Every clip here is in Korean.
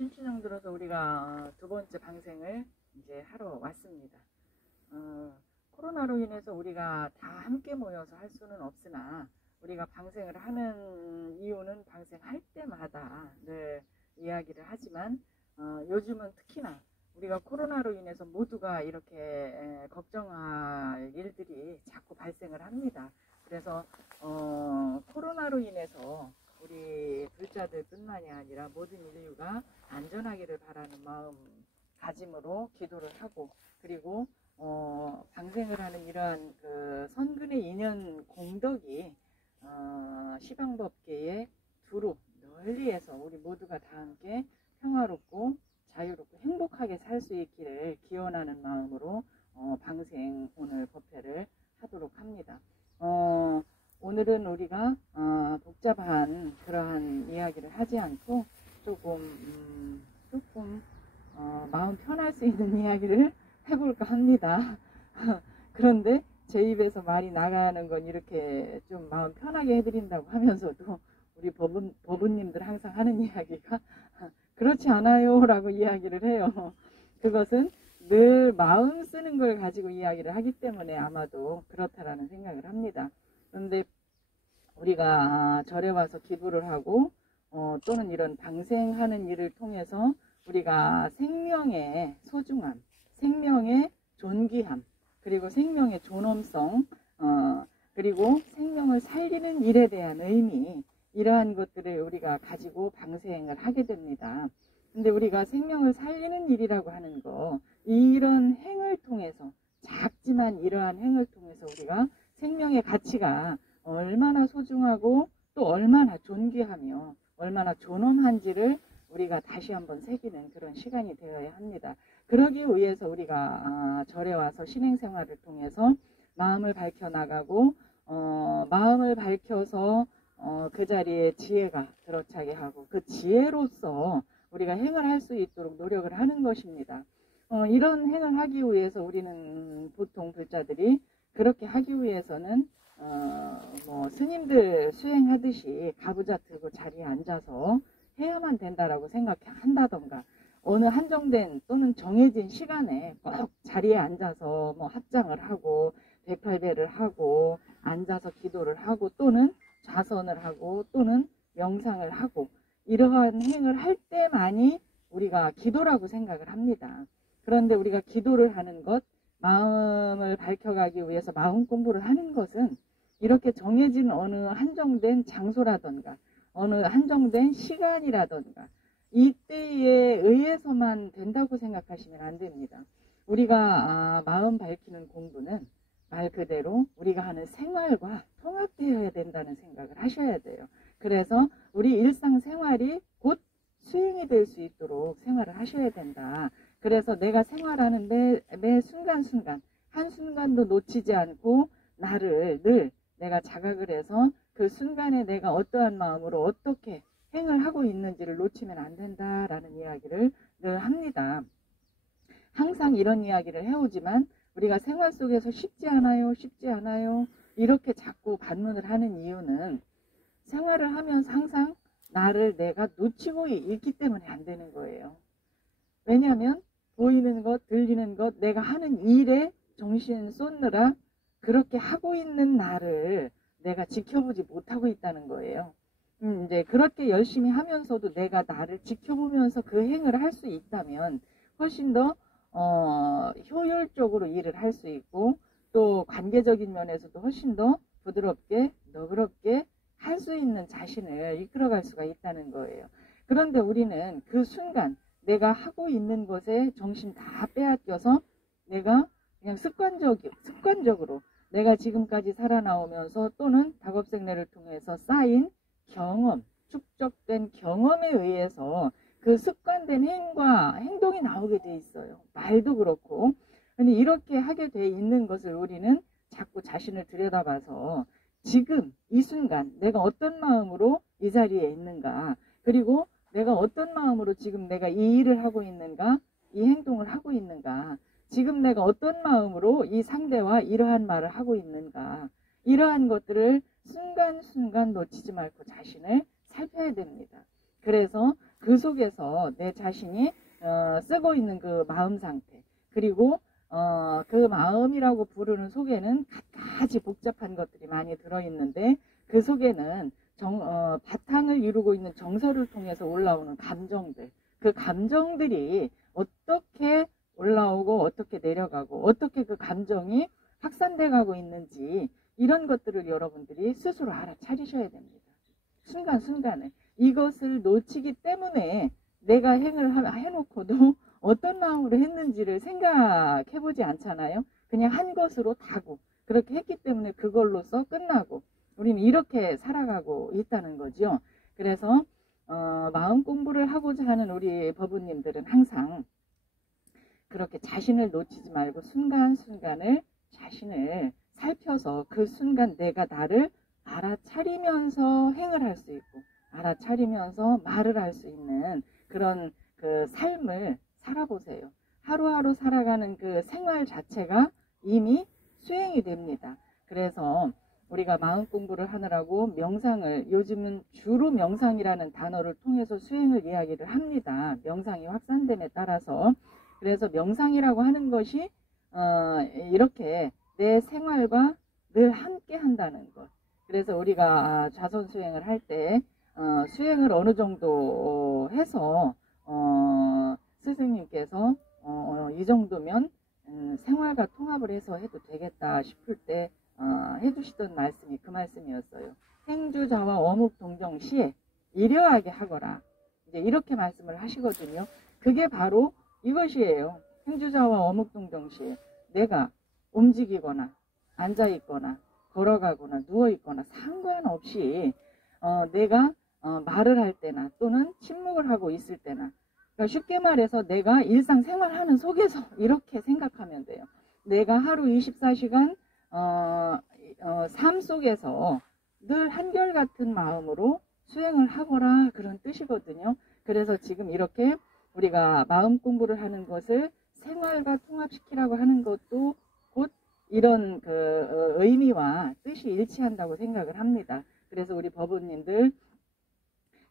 신춘영 들어서 우리가 두 번째 방생을 이제 하러 왔습니다. 코로나로 인해서 우리가 다 함께 모여서 할 수는 없으나 우리가 방생을 하는 이유는 방생할 때마다 늘 이야기를 하지만 요즘은 특히나 우리가 코로나로 인해서 모두가 이렇게 걱정할 일들이 자꾸 발생을 합니다. 그래서 코로나로 인해서 우리 불자들 뿐만이 아니라 모든 인류가 안전하기를 바라는 마음가짐으로 기도를 하고, 그리고 방생을 하는 이러한 그 선근의 인연 공덕이 시방법계에 두루 널리해서 우리 모두가 다 함께 평화롭고 자유롭고 행복하게 살 수 있기를 기원하는 마음으로 방생 오늘 법회를 하도록 합니다. 오늘은 우리가 복잡한 그러한 이야기를 하지 않고 조금 마음 편할 수 있는 이야기를 해볼까 합니다. 그런데 제 입에서 말이 나가는 건 이렇게 좀 마음 편하게 해드린다고 하면서도 우리 법은님들 항상 하는 이야기가 그렇지 않아요 라고 이야기를 해요. 그것은 늘 마음 쓰는 걸 가지고 이야기를 하기 때문에 아마도 그렇다라는 생각을 합니다. 그런데 우리가 절에 와서 기도를 하고 또는 이런 방생하는 일을 통해서 우리가 생명의 소중함, 생명의 존귀함, 그리고 생명의 존엄성, 그리고 생명을 살리는 일에 대한 의미, 이러한 것들을 우리가 가지고 방생을 하게 됩니다. 근데 우리가 생명을 살리는 일이라고 하는 거, 이런 행을 통해서, 작지만 이러한 행을 통해서 우리가 생명의 가치가 얼마나 소중하고 또 얼마나 존귀하며 얼마나 존엄한지를 우리가 다시 한번 새기는 그런 시간이 되어야 합니다. 그러기 위해서 우리가 절에 와서 신행생활을 통해서 마음을 밝혀나가고 마음을 밝혀서 그 자리에 지혜가 들어차게 하고 그 지혜로서 우리가 행을 할 수 있도록 노력을 하는 것입니다. 이런 행을 하기 위해서 우리는 보통 불자들이 그렇게 하기 위해서는 스님들 수행하듯이 가부좌 들고 자리에 앉아서 해야만 된다라고 생각한다던가 어느 한정된 또는 정해진 시간에 꼭 자리에 앉아서 합장을 하고 108배를 하고 앉아서 기도를 하고 또는 좌선을 하고 또는 명상을 하고 이러한 행을 할 때만이 우리가 기도라고 생각을 합니다. 그런데 우리가 기도를 하는 것, 마음을 밝혀가기 위해서 마음 공부를 하는 것은 이렇게 정해진 어느 한정된 장소라던가 어느 한정된 시간이라던가 이때에 의해서만 된다고 생각하시면 안 됩니다. 우리가 마음 밝히는 공부는 말 그대로 우리가 하는 생활과 통합되어야 된다는 생각을 하셔야 돼요. 그래서 우리 일상생활이 곧 수행이 될 수 있도록 생활을 하셔야 된다. 그래서 내가 생활하는 매 순간순간 한순간도 놓치지 않고 나를 늘 내가 자각을 해서 그 순간에 내가 어떠한 마음으로 어떻게 행을 하고 있는지를 놓치면 안 된다라는 이야기를 늘 합니다. 항상 이런 이야기를 해오지만 우리가 생활 속에서 쉽지 않아요 이렇게 자꾸 반문을 하는 이유는 생활을 하면서 항상 나를 내가 놓치고 있기 때문에 안 되는 거예요. 왜냐하면 보이는 것, 들리는 것, 내가 하는 일에 정신 쏟느라 그렇게 하고 있는 나를 내가 지켜보지 못하고 있다는 거예요. 이제 그렇게 열심히 하면서도 내가 나를 지켜보면서 그 행을 할 수 있다면 훨씬 더 효율적으로 일을 할 수 있고 또 관계적인 면에서도 훨씬 더 부드럽게 너그럽게 할 수 있는 자신을 이끌어갈 수가 있다는 거예요. 그런데 우리는 그 순간 내가 하고 있는 것에 정신 다 빼앗겨서 내가 그냥 습관적으로 내가 지금까지 살아나오면서 또는 작업생례를 통해서 쌓인 경험, 축적된 경험에 의해서 그 습관된 행과 행동이 나오게 돼 있어요. 말도 그렇고. 근데 이렇게 하게 돼 있는 것을 우리는 자꾸 자신을 들여다봐서 지금 이 순간 내가 어떤 마음으로 이 자리에 있는가, 그리고 내가 어떤 마음으로 지금 내가 이 일을 하고 있는가, 이 행동을 하고 있는가, 지금 내가 어떤 마음으로 이 상대와 이러한 말을 하고 있는가, 이러한 것들을 순간순간 놓치지 말고 자신을 살펴야 됩니다. 그래서 그 속에서 내 자신이 쓰고 있는 그 마음 상태, 그리고 그 마음이라고 부르는 속에는 갖가지 복잡한 것들이 많이 들어있는데, 그 속에는 바탕을 이루고 있는 정서를 통해서 올라오는 감정들, 그 감정들이 어떻게 올라오고 어떻게 내려가고 어떻게 그 감정이 확산돼 가고 있는지, 이런 것들을 여러분들이 스스로 알아차리셔야 됩니다. 순간순간에 이것을 놓치기 때문에 내가 행을 해놓고도 어떤 마음으로 했는지를 생각해보지 않잖아요. 그냥 한 것으로 다고, 그렇게 했기 때문에 그걸로써 끝나고, 우리는 이렇게 살아가고 있다는 거죠. 그래서 마음 공부를 하고자 하는 우리 법우님들은 항상 그렇게 자신을 놓치지 말고 순간순간을 자신을 살펴서 그 순간 내가 나를 알아차리면서 행을 할 수 있고 알아차리면서 말을 할 수 있는 그런 그 삶을 살아보세요. 하루하루 살아가는 그 생활 자체가 이미 수행이 됩니다. 그래서 우리가 마음 공부를 하느라고 명상을, 요즘은 주로 명상이라는 단어를 통해서 수행을 이야기를 합니다. 명상이 확산됨에 따라서. 그래서 명상이라고 하는 것이 이렇게 내 생활과 늘 함께 한다는 것. 그래서 우리가 자선 수행을 할 때 수행을 어느 정도 해서 스승님께서 이 정도면 생활과 통합을 해서 해도 되겠다 싶을 때 해주시던 말씀이 그 말씀이었어요. 행주자와 어묵동정시에 이려하게 하거라. 이제 이렇게 말씀을 하시거든요. 그게 바로 이것이에요. 행주자와 어묵동정시에 내가 움직이거나 앉아있거나 걸어가거나 누워있거나 상관없이 내가 말을 할 때나 또는 침묵을 하고 있을 때나, 그러니까 쉽게 말해서 내가 일상생활하는 속에서 이렇게 생각하면 돼요. 내가 하루 24시간 삶 속에서 늘 한결같은 마음으로 수행을 하거라, 그런 뜻이거든요. 그래서 지금 이렇게 우리가 마음 공부를 하는 것을 생활과 통합시키라고 하는 것도 곧 이런 그 의미와 뜻이 일치한다고 생각을 합니다. 그래서 우리 법우님들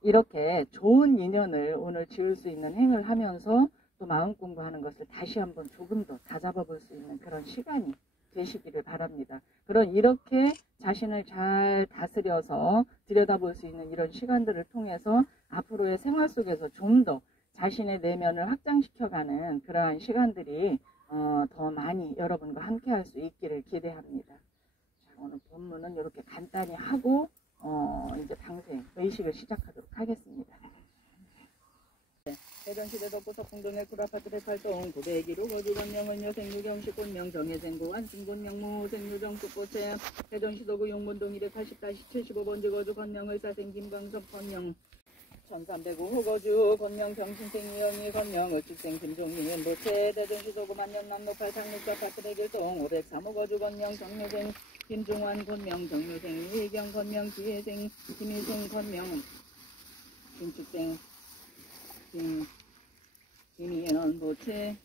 이렇게 좋은 인연을 오늘 지을 수 있는 행을 하면서 또 마음 공부하는 것을 다시 한번 조금 더 다잡아 볼 수 있는 그런 시간이 되시기를 바랍니다. 그런 이렇게 자신을 잘 다스려서 들여다볼 수 있는 이런 시간들을 통해서 앞으로의 생활 속에서 좀 더 자신의 내면을 확장시켜가는 그러한 시간들이 더 많이 여러분과 함께 할 수 있기를 기대합니다. 자, 오늘 본문은 이렇게 간단히 하고 이제 방생 의식을 시작하도록 하겠습니다. 대전시대 덕구석 공동의 구라파트 대팔동 구배기로 거주건명은 여생유경식 곤명 정예생고한 신곤명무 생유정 축고체 대전시도구 용문동 280-75번지 거주 건명을사생 김광석 건명 1305호 거주 건명 병신생 이영희 건명 을축생 김종민 모체 대전시도구 만년남 노팔 상륙사 파트 백일동 503호 거주 건명 정유생 김종환 건명 정유생 이혜경 건명 기혜생 김희승 건명 김축생 김희연 모체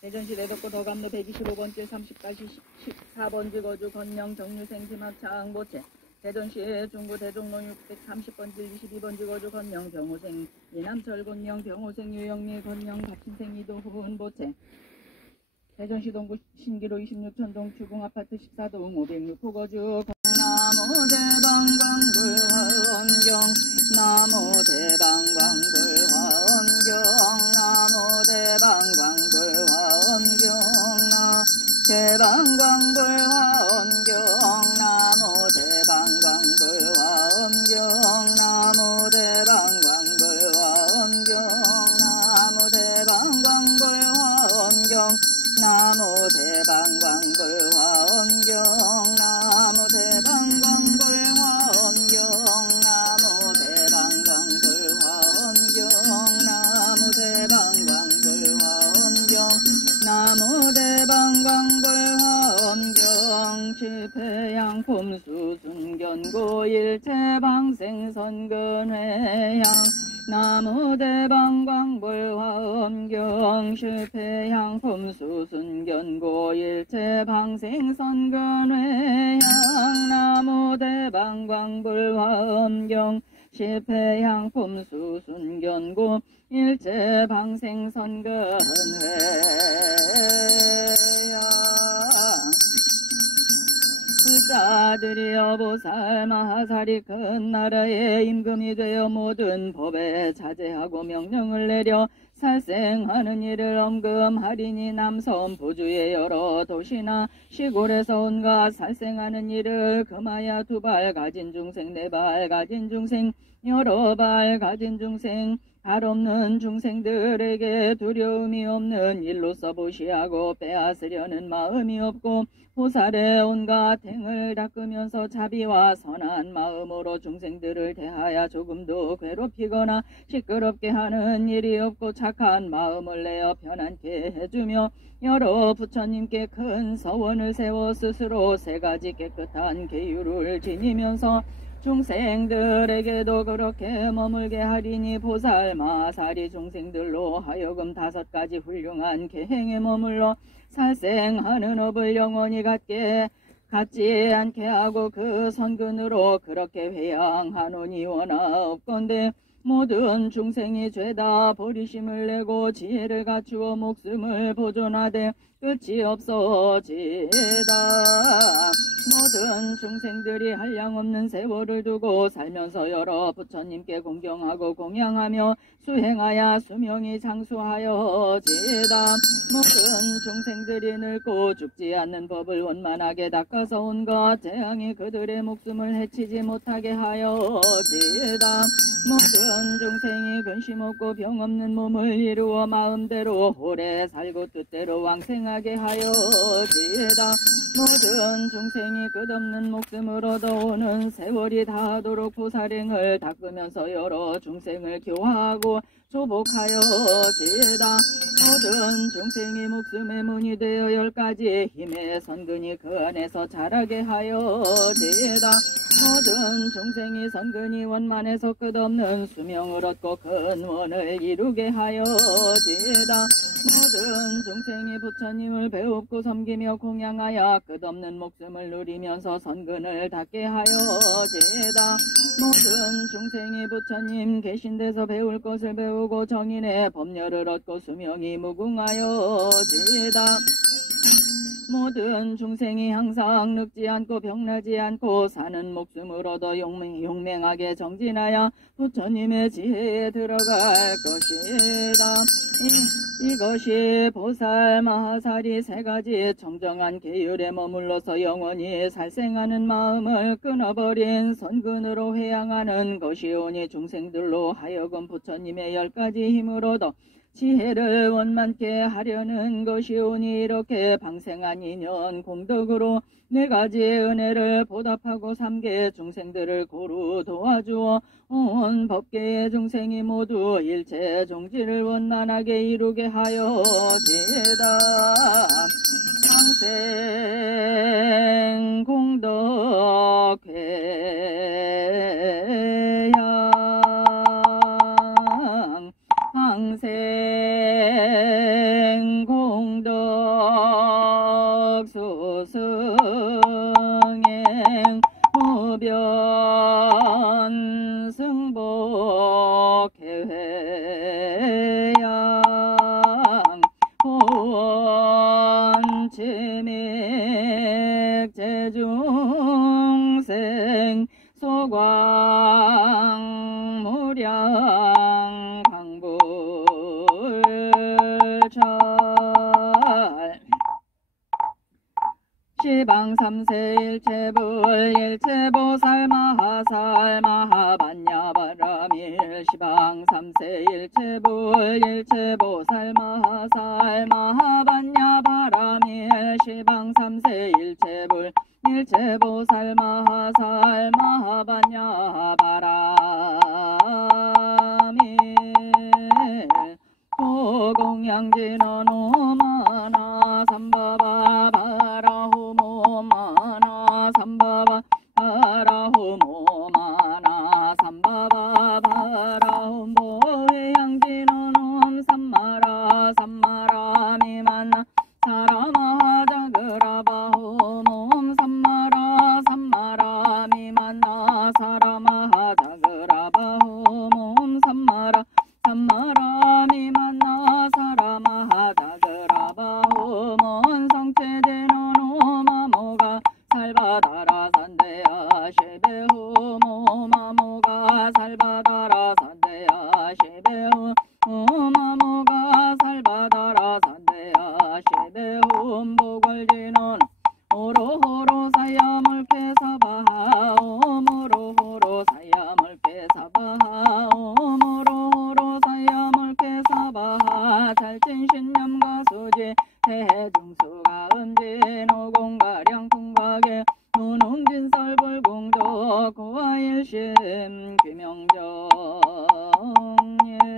대전시 내덕구 더감로 125번째 30-14번지 거주 건명 정유생 김학창 모체 대전시 중구 대종로 630번지 22번지 거주 건명 병호생 이남철 건명 병호생 유영미 건명 박신생 이도훈 모체 대전시 동구 신기로 26천동 주공아파트 14동 506호 거주 나무 대방광불화엄경 나무 대방광불화엄경 나무 대방광불화엄경 나 대방광불화엄경 나무 대방광불화엄경 나무 대방광불화엄경 나무 대방광불화엄경 나무 대방광불화엄경 나무 대방광불화엄경 나무 대방광불화엄경 나무 대방광불화엄경 나무 대방광불화엄경 실패양 폼수순견 고일체방생선근회양 나무대방광불화엄경 실패향품 수순견고 일체방생선근회향 나무대방광불화엄경 실패향품 수순견고 일체방생선근회향 불자들이여 보살 마하살이 큰 나라의 임금이 되어 모든 법에 자제하고 명령을 내려 살생하는 일을 엄금하리니 남섬 부주의 여러 도시나 시골에서 온갖 살생하는 일을 금하여 2발 가진 중생 4발 가진 중생 여러 발 가진 중생 발 없는 중생들에게 두려움이 없는 일로서 보시하고 빼앗으려는 마음이 없고 보살의 온갖 행을 닦으면서 자비와 선한 마음으로 중생들을 대하여 조금도 괴롭히거나 시끄럽게 하는 일이 없고 착한 마음을 내어 편안케 해주며 여러 부처님께 큰 서원을 세워 스스로 3가지 깨끗한 계율을 지니면서 중생들에게도 그렇게 머물게 하리니 보살 마살이 중생들로 하여금 5가지 훌륭한 계행에 머물러 살생하는 업을 영원히 갖지 않게 하고 그 선근으로 그렇게 회양하노니 원하옵건대 모든 중생이 죄다 버리심을 내고 지혜를 갖추어 목숨을 보존하되 끝이 없어지다. 모든 중생들이 한량없는 세월을 두고 살면서 여러 부처님께 공경하고 공양하며 수행하여 수명이 장수하여지다. 모든 중생들이 늙고 죽지 않는 법을 원만하게 닦아서 온갖 재앙이 그들의 목숨을 해치지 못하게 하여지다. 모든 중생이 근심 없고 병 없는 몸을 이루어 마음대로 오래 살고 뜻대로 왕생하게 하여지다. 모든 중생이 끝없는 목숨을 얻어오는 세월이 다하도록 보살행을 닦으면서 여러 중생을 교화하고 조복하여지다. 모든 중생이 목숨의 문이 되어 10가지 힘의 선근이 그 안에서 자라게 하여지다. 모든 중생이 선근이 원만해서 끝없는 수명을 얻고 큰 원을 이루게 하여지다. 모든 중생이 부처님을 배웁고 섬기며 공양하여 끝없는 목숨을 누리면서 선근을 닦게 하여지다. 모든 중생이 부처님 계신 데서 배울 것을 배우고 정인의 법렬을 얻고 수명이 무궁하여지다. 모든 중생이 항상 늙지 않고 병나지 않고 사는 목숨을 얻어 용맹하게 정진하여 부처님의 지혜에 들어갈 것이다. 이것이 보살 마하살이 3가지 청정한 계율에 머물러서 영원히 살생하는 마음을 끊어버린 선근으로 회양하는 것이오니 중생들로 하여금 부처님의 10가지 힘을 얻어 지혜를 원만케 하려는 것이오니 이렇게 방생한 인연 공덕으로 4가지의 은혜를 보답하고 3계 중생들을 고루 도와주어 온 법계의 중생이 모두 일체 종지를 원만하게 이루게 하여지다. 방생 공덕회양 방생 공덕 수승행 후변 승복 회양 호원 치맥 제중생 소광 무량 강불철 시방 3세 일체불 일체보살 마하살 마하반야바라밀 시방 3세 일체불 일체보살 마하살 마하반야바라밀 시방 3세 일체불 일체보살 마하살 마하반야바라밀 고공양진어노마나 삼바바 바라후모마나 삼바바 바라후모마나 삼바바 바라후모 중수가 은진 오공가량 풍과계 노농진설 불공조 고아일심 귀명정 예.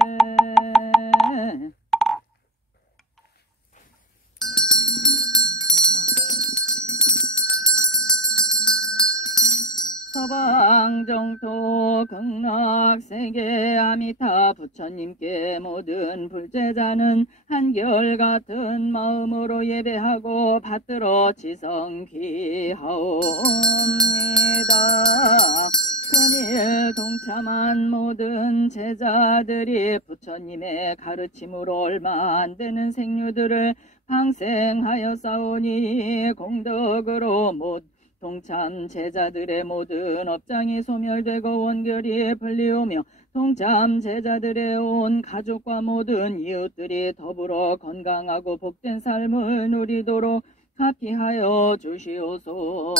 서방정토 극락세계 아미타 부처님께 모든 불제자는 한결같은 마음으로 예배하고 받들어 지성귀하옵니다. 금일 동참한 모든 제자들이 부처님의 가르침으로 얼마 안 되는 생류들을 방생하여 싸우니 공덕으로 동참 제자들의 모든 업장이 소멸되고 원결이 풀리우며 동참 제자들의 온 가족과 모든 이웃들이 더불어 건강하고 복된 삶을 누리도록 합의하여 주시옵소서.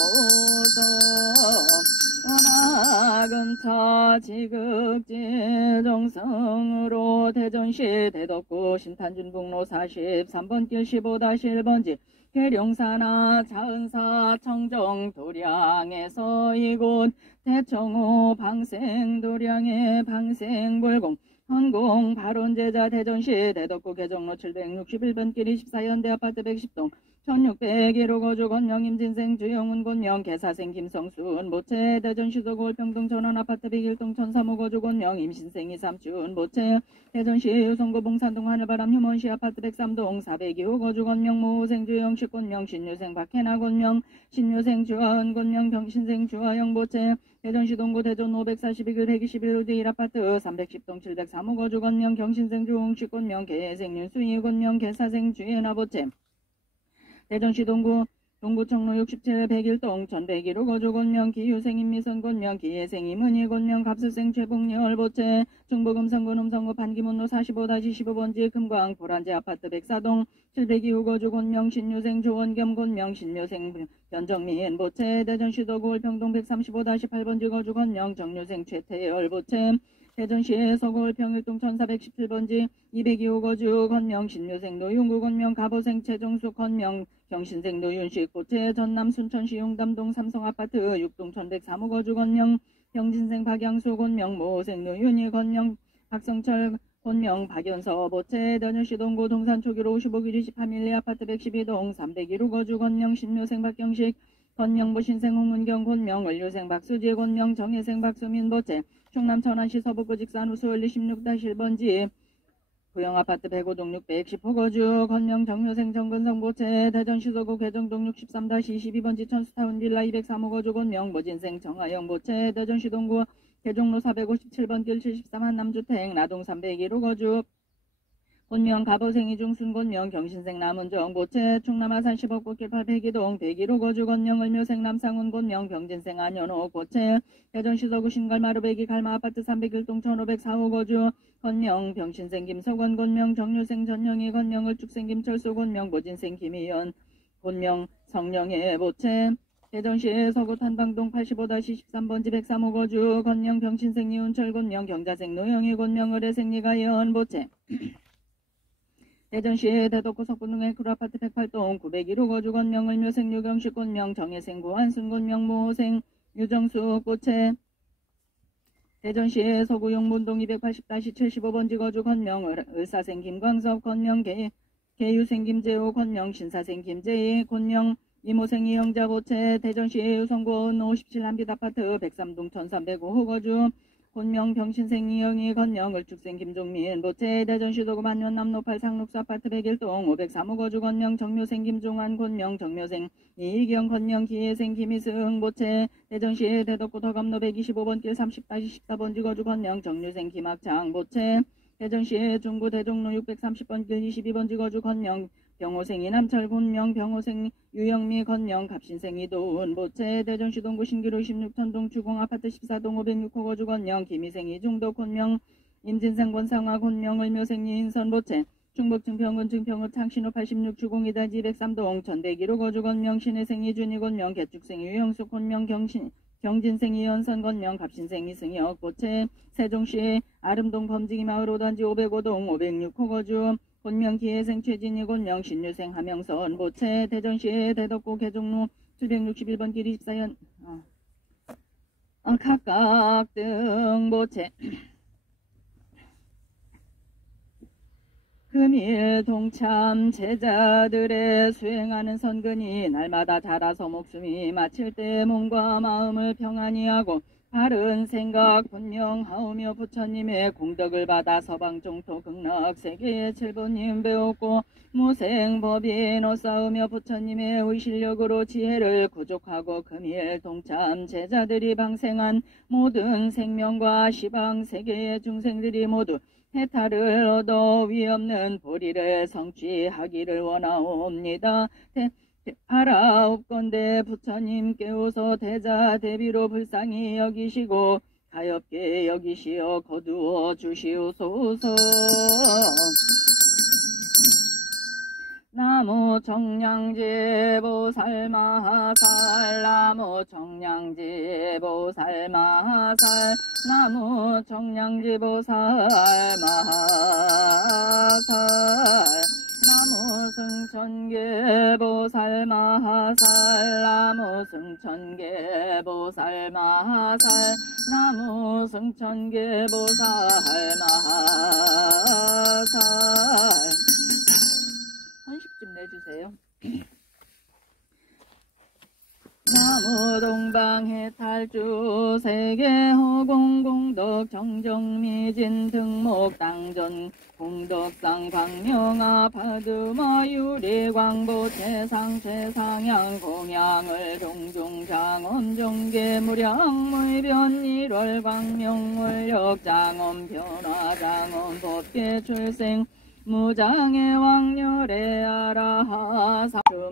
원하근차 지극지 정성으로 대전시 대덕구 신탄준북로 43번 길 15-1번지 계룡사나 자은사 청정 도량에서 이곳 대청호 방생 도량의 방생불공 헌공 발원제자 대전시 대덕구 개정로 761번 길 24현대 아파트 110동 1601호 거주 건명 임진생 주영훈 건명 개사생 김성순 모체 대전시 도구 평동 전원 아파트 101동 1003호 거주 건명 임신생 이삼춘 모체 대전시 유성구 봉산동 하늘바람 휴먼시 아파트 103동 402호 거주 건명 모생 주영식 건명 신유생 박해나 건명 신유생 주하은 건명 병신생 주하영 모체 대전시 동구 대전 542길 121호 제1아파트 310동 703호 거주 건명 경신생 주홍식 건명 개생 윤수희 건명 개사생 주예나 모체 대전시 동구청로 67 101동 1101호 거주 건명 기유생 임미선 건명 기예생 임은희 건명 갑수생 최봉열 보채 중부금성군 음성구 반기문로 45-15번지 금광 보란제 아파트 104동 702호 거주 건명 신유생 조원겸 건명 신유생 변정민 보채 대전시 도구 평동 135-8번지 거주 건명 정유생 최태열 보채 대전시 서구 평일동 1417번지 202호 거주 건명 신유생 노윤구 건명 가보생 최정숙 건명 경신생 노윤식 고체 전남 순천시 용담동 삼성아파트 6동 1103호 거주 건명 병진생 박양수 건명 모생 노윤희 건명 박성철 건명 박연서 보채 대전시 동구 동산 초기로 55길 23일 아파트 112동 301호 거주 건명 신유생 박경식 건명 보신생 홍문경 건명 원료생 박수지 건명 정혜생 박수민 보채 충남 천안시 서북구 직산 우수원리 16-1번지 구영아파트 105동 610호 거주 건명 정묘생 정근성 보채 대전시 서구 개정동 63-22번지 천수타운 빌라 203호 거주 건명 모진생 정하영 보채 대전시 동구 개종로 457번 길 73 한남주택 나동 301호 거주 건명 가보생 이중순 건명 경신생 남은정 보채 충남 아산 10억꽃길 802동 101호 거주 건명 을묘생 남상훈 건명 병진생 안현호 보채 대전시 서구 신갈마루 백이 갈마 아파트 301동 1504호 거주 건명 병신생 김석원 건명 정유생 전영희 건명 을축생 김철수 건명 모진생 김희연 건명 성령의 보채 대전시 서구 탄방동 85-13번지 103호 거주 건명 병신생 이운철 건명 경자생 노영희 건명 의뢰생 리가연 보채 대전시 대덕구 석분동의 크루아파트 108동 901호 거주 건명 을묘생 유경식 건명 정혜생 고한순 건명 모생 유정숙 보채 대전시 서구 용문동 280-75번지 거주 건명 의사생 김광섭 건명 개유생 김재호 건명 신사생 김재희 건명 이모생 이영자 보채 대전시 유성군 57 한빛 아파트 103동 1305호 거주 건명 병신생 이영희 건명 을축생 김종민 보채 대전시 도구 만년남 노팔 상록수 아파트 101동 503호 거주 건명 정묘생 김종환 건명 정묘생 이희경 건명 기예생 김희승 보채 대전시 대덕구 더감로 125번 길 30-14번지 거주 건명 정유생 김학창 보채 대전시 중구 대종로 630번 길 22번지 거주 건명 병호생 이남철 건명 병호생 유영미 건명 갑신생 이도훈 보채 대전시 동구 신기로 16천동 주공 아파트 14동 506호 거주 건명 김희생 이중도 건명 임진생 권상화 건명 을묘생 이인선 보채 충북 증평군 증평읍 창신호 86 주공 2-2 203동 1101호 거주 건명 신혜생 이준희 건명 개축생 유영숙 건명 경진생 이연선 건명 갑신생 이승혁 보채 세종시 아름동 범지기 마을 5단지 505동 506호 거주 본명 기해생 최진희 곤명 신유생 하명선 보채 대전시 대덕구 개종로 761번 길 24연 각각 등 보채 금일 동참 제자들의 수행하는 선근이 날마다 자라서 목숨이 마칠 때 몸과 마음을 평안히 하고 바른 생각 분명하오며 부처님의 공덕을 받아 서방종토 극락 세계의 칠보님 배웠고 무생법인 쌓으며 부처님의 의실력으로 지혜를 구족하고 금일 동참 제자들이 방생한 모든 생명과 시방 세계의 중생들이 모두 해탈을 얻어 위없는 보리를 성취하기를 원하옵니다. 하라옵건대 부처님 깨우서 대자 대비로 불쌍히 여기시고 가엾게 여기시어 거두어 주시옵소서. 나무 청량지 보살 마하살 나무 청량지 보살 마하살 나무 청량지 보살 마하살 나무 승천계 보살 마하살 나무 승천계 보살 마하살 나무 승천계 보살 마하살 한식 좀 내주세요. 나무 동방해탈주 세계허공공덕 정정미진 등목 당전 공덕상 광명아 파드마 유리광보 최상 최상향 공양을 종종 장엄 종계 무량물변 1월 광명물력 장엄 변화 장엄 법계 출생 무장의 왕렬의 아라하 사주